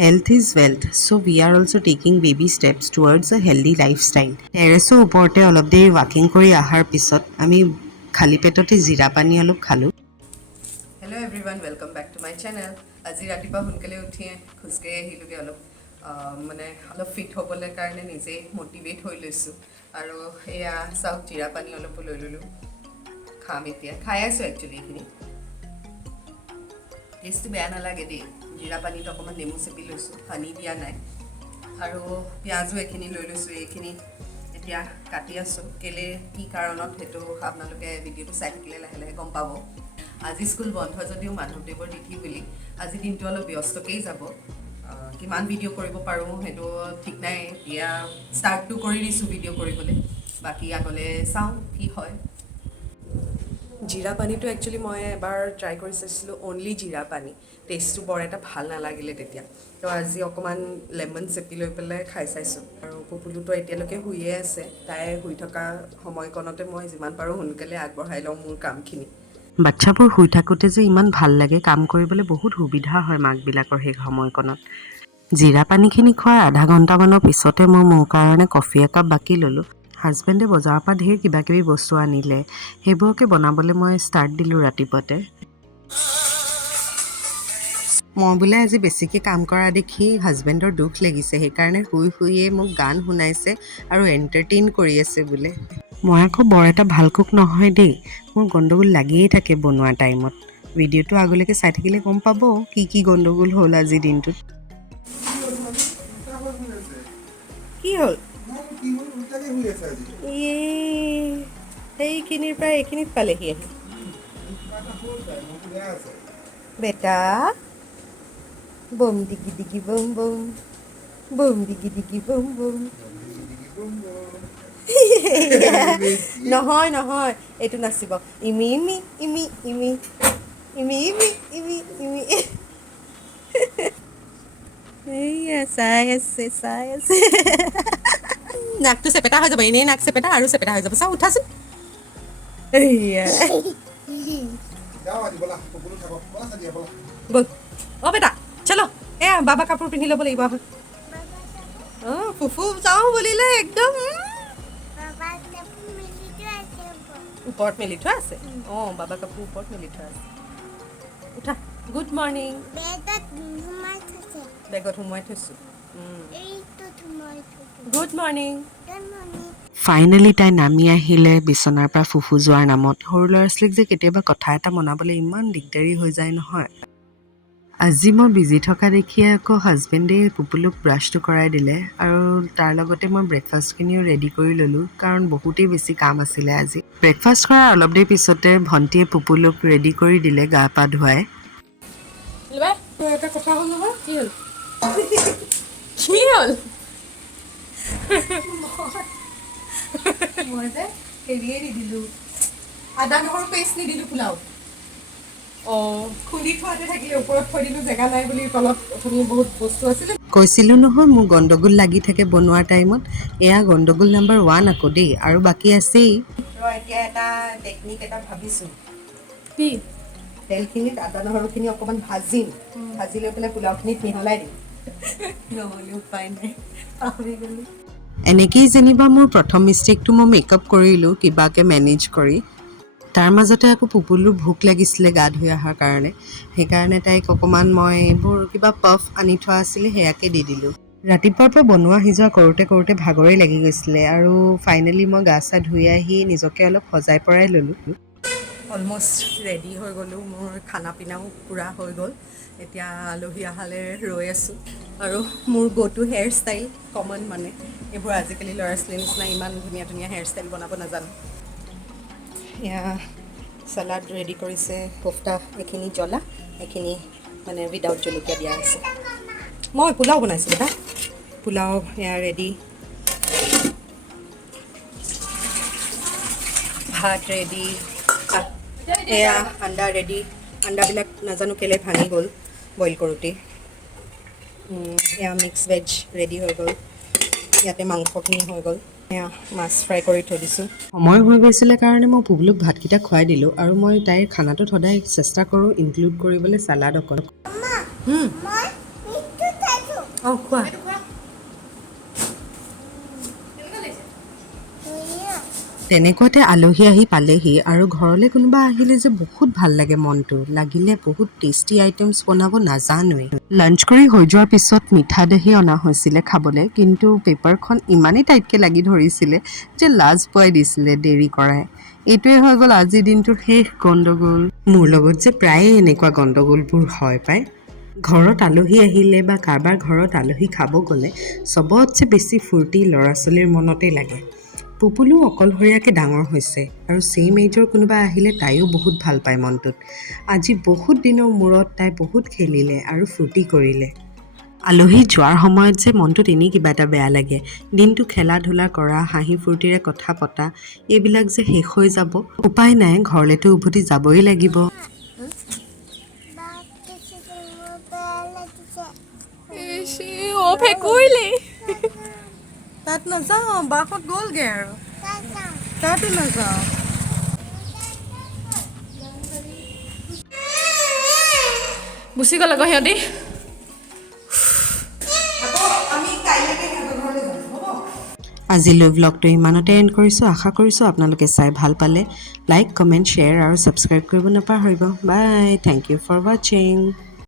Health is wealth, so we are also taking baby steps towards a healthy lifestyle. টেৰেছৰ ওপৰতে অলপ দেৰি ৱাকিং কৰি অহাৰ পিছত আমি খালী পেটতে জিৰা পানী অলপ খালোঁ। Hello' everyone, welcome back to my channel. আজি ৰাতিপুৱা সোনকালে উঠি খোজকাঢ়ি আহিলোঁগৈ অলপ ফিট হ'বলৈ কাৰণে নিজেই মটিভেট হৈ লৈছোঁ। আৰু এয়া চাওক, জিৰা পানী অলপো লৈ ল'লোঁ, খাম এতিয়া। খাই আছোঁ একচুৱেলি এইখিনি। টেষ্টটো বেয়া নালাগে দেই। জিৰা পানীত অকণমান নেমু চেপি লৈছোঁ, পানী দিয়া নাই। আৰু পিঁয়াজো এইখিনি লৈ লৈছোঁ। এইখিনি এতিয়া কাটি আছোঁ। কেলৈ কি কাৰণত সেইটো আপোনালোকে ভিডিঅ'টো চাই থাকিলে লাহে লাহে গম পাব। আজি স্কুল বন্ধ যদিও মাধৱদেৱৰ তিথি বুলি আজি দিনটো অলপ ব্যস্তকেই যাব। কিমান ভিডিঅ' কৰিব পাৰোঁ সেইটো ঠিক নাই। এতিয়া ষ্টাৰ্টটো কৰি দিছোঁ ভিডিঅ' কৰিবলৈ, বাকী আগলৈ চাওঁ কি হয়। জিৰা পানীটো একচুৱেলি মই এবাৰ ট্ৰাই কৰি চাইছিলোঁ, অনলি জিৰা পানী। টেষ্টটো বৰ এটা ভাল নালাগিলে তেতিয়া, তো আজি অকণমান লেমন চেপি লৈ পেলাই খাই চাইছোঁ। আৰু পুপুলুটো এতিয়ালৈকে শুইয়ে আছে। তাই শুই থকা সময়কণতে মই যিমান পাৰোঁ সোনকালে আগবঢ়াই লওঁ মোৰ কামখিনি। বাচ্ছাবোৰ শুই থাকোঁতে যে ইমান ভাল লাগে, কাম কৰিবলৈ বহুত সুবিধা হয় মাকবিলাকৰ সেই সময়কণত। জিৰা পানীখিনি খোৱাৰ আধা ঘণ্টামানৰ পিছতে মই মোৰ কাৰণে কফি একাপ বাকি ল'লোঁ। হাজবেণ্ডে বজাৰৰ পৰা ঢেৰ কিবাকিবি বস্তু আনিলে, সেইবোৰকে বনাবলৈ মই ষ্টাৰ্ট দিলোঁ ৰাতিপুৱাতে। মই বোলে আজি বেছিকৈ কাম কৰা দেখি হাজবেণ্ডৰ দুখ লাগিছে, সেইকাৰণে শুই শুইয়ে মোক গান শুনাইছে আৰু এণ্টাৰটেইন কৰি আছে বোলে। মই আকৌ বৰ এটা ভাল কুক নহয় দেই, মোৰ গণ্ডগোল লাগিয়েই থাকে বনোৱা টাইমত। ভিডিঅ'টো আগলৈকে চাই থাকিলে গম পাব কি কি গণ্ডগোল হ'ল আজিৰ দিনটোত। কি হ'ল? সেইখিনিৰ পৰা এইখিনিত পালেহি আহি। বেটা বম দিগি দিগি বম বম, বম দিগি দিগি বম বম। নহয় নহয়, এইটো নাচিব। ইমি ইমি ইমি ইমি ইমি ইমি ইমি ইমি। এইয়া চাই আছে চাই আছে। নাকটো চেপেটা হৈ যাব, এনেই নাক চেপেটা আৰু চেপেটা হৈ যাব। চাওঁ উঠাচোন। এইয়া ব'ল অ' বেটা চলো। এয়া বাবা কাপোৰ পিন্ধি ল'ব লাগিব। অঁ ফুফু যাওঁ বুলিলে একদম ওপৰত মেলি থোৱা আছে। অঁ বাবা কাপোৰ ওপৰত মেলি থোৱা আছে। উঠা। Good morning. বেগত সোমোৱাই থৈছোঁ। Good morning. ফাইনেলি তাই নামি আহিলে বিচনাৰ পৰা ফুফু যোৱাৰ নামত। সৰু ল'ৰা ছোৱালীক যে কেতিয়াবা কথা এটা মনাবলৈ ইমান দিগদাৰী হৈ যায় নহয়। আজি মই বিজি থকা দেখিয়ে আকৌ হাজবেণ্ডে পুপুলুক ব্ৰাছটো কৰাই দিলে আৰু তাৰ লগতে মই ব্ৰেকফাষ্টখিনিও ৰেডি কৰি ল'লোঁ, কাৰণ বহুতেই বেছি কাম আছিলে আজি। ব্ৰেকফাষ্ট কৰাৰ অলপ দেৰি পিছতে ভণ্টিয়ে পুপুলুক ৰেডি কৰি দিলে গা পা ধুৱাই। এটা কথা হ'ল নহয়। কি হ'ল? কি হ'ল? মই যে হেৰিয়ে নিদিলোঁ, আদা নহৰু পেষ্ট নিদিলোঁ পোলাও। অঁ খুন্দি থোৱাতে থাকিলে, ওপৰত থৈ দিলোঁ জেগা নাই বুলি। তলত অথনি বহুত বস্তু আছিলে। কৈছিলোঁ নহয় মোৰ গণ্ডগোল লাগি থাকে বনোৱাৰ টাইমত। এয়া গণ্ডগোল নাম্বাৰ 1 আকৌ দেই, আৰু বাকী আছেই। এতিয়া এটা টেকনিক এটা ভাবিছোঁ। কি? তেলখিনিত আদা নহৰুখিনি অকণমান ভাজি লৈ পেলাই পোলাওখিনিত মিহলাই দিম। নহ'লে উপায় নাই, পাহৰি গ'লোঁ। এনেকেই যেনিবা মোৰ প্ৰথম মিষ্টেকটো মই মেকআপ কৰিলোঁ কিবাকৈ মেনেজ কৰি। তাৰ মাজতে আকৌ পুপুলুৰ ভোক লাগিছিলে গা ধুই অহাৰ কাৰণে, সেইকাৰণে তাইক অকণমান মই এইবোৰ কিবা পাফ আনি থোৱা আছিলে সেয়াকে দি দিলোঁ। ৰাতিপুৱাৰ পৰা বনোৱা সিজোৱা কৰোঁতে কৰোঁতে ভাগৰেই লাগি গৈছিলে, আৰু ফাইনেলি মই গা চা ধুই আহি নিজকে অলপ সজাই পৰাই ল'লোঁ। অলমষ্ট ৰেডি হৈ গ'লোঁ। মোৰ খানা পিনাও পূৰা হৈ গ'ল। এতিয়া আলহী অহালৈ ৰৈ আছোঁ। আৰু মোৰ গ'টো হেয়াৰ ষ্টাইল কমন, এইবোৰ আজিকালি ল'ৰা ছোৱালীৰ নিচিনা ইমান ধুনীয়া ধুনীয়া হেয়াৰ ষ্টাইল বনাব নাজানো। এয়া চালাড ৰেডি কৰিছে, কোফটা এইখিনি জ্বলা, এইখিনি উইদাউট জলকীয়া দিয়া আছে। মই পোলাও বনাইছোঁ বেটা। পোলাও এয়া ৰেডি, ভাত ৰেডি, এয়া আণ্ডা ৰেডি। আণ্ডাবিলাক নাজানো কেলৈ ভাঙি গ'ল বইল কৰোঁতেই। এয়া মিক্স ভেজ ৰেডি হৈ গ'ল। ইয়াতে মাংসখিনি হৈ গ'ল। এয়া মাছ ফ্ৰাই কৰি থৈ দিছোঁ। সময় হৈ গৈছিলে কাৰণে মই পুপুলুক ভাতকেইটা খুৱাই দিলোঁ, আৰু মই তাইৰ খানাটোত সদায় চেষ্টা কৰোঁ ইনক্লুড কৰিবলৈ চালাড অকণ। অঁ খোৱা তেনেকুৱাতে আলহী আহি পালেহি আৰু ঘৰলৈ কোনোবা আহিলে যে বহুত ভাল লাগে মনটো লাগিলে বহুত টেষ্টি আইটেমছ বনাব নাজানোৱেই লাঞ্চ কৰি হৈ যোৱাৰ পিছত মিঠা দহি অনা হৈছিলে খাবলৈ কিন্তু পেপাৰখন ইমানেই টাইটকৈ লাগি ধৰিছিলে যে লাজ পোৱাই দিছিলে দেৰি কৰাই এইটোৱে হৈ গ'ল আজিৰ দিনটোৰ শেষ গণ্ডগোল মোৰ লগত যে প্ৰায়ে এনেকুৱা গণ্ডগোলবোৰ হয় পায় ঘৰত আলহী আহিলে বা কাৰোবাৰ ঘৰত আলহী খাব গ'লে চবতছে বেছি ফূৰ্তি ল'ৰা ছোৱালীৰ মনতেই লাগে পুপুলো অকলশৰীয়াকৈ ডাঙৰ হৈছে আৰু ছেইম এজৰ কোনোবা আহিলে তাইও বহুত ভাল পায় মনটোত আজি বহুত দিনৰ মূৰত তাই বহুত খেলিলে আৰু ফূৰ্তি কৰিলে আলহী যোৱাৰ সময়ত যে মনটোত এনেই কিবা এটা বেয়া লাগে দিনটো খেলা ধূলা কৰা হাঁহি ফূৰ্তিৰে কথা পতা এইবিলাক যে শেষ হৈ যাব উপায় নাই ঘৰলৈতো উভতি যাবই লাগিব তাত নাযাওঁ বাহঁত গ'লগৈ আৰু তাতো নাযাওঁ গুচি গ'ল আকৌ সিহঁতি আজিলৈ ব্লগটো ইমানতে এণ্ড কৰিছোঁ আশা কৰিছোঁ আপোনালোকে চাই ভাল পালে লাইক কমেণ্ট শ্বেয়াৰ আৰু ছাবস্ক্ৰাইব কৰিব নাপাহৰিব বাই থেংক ইউ ফৰ ৱাচিং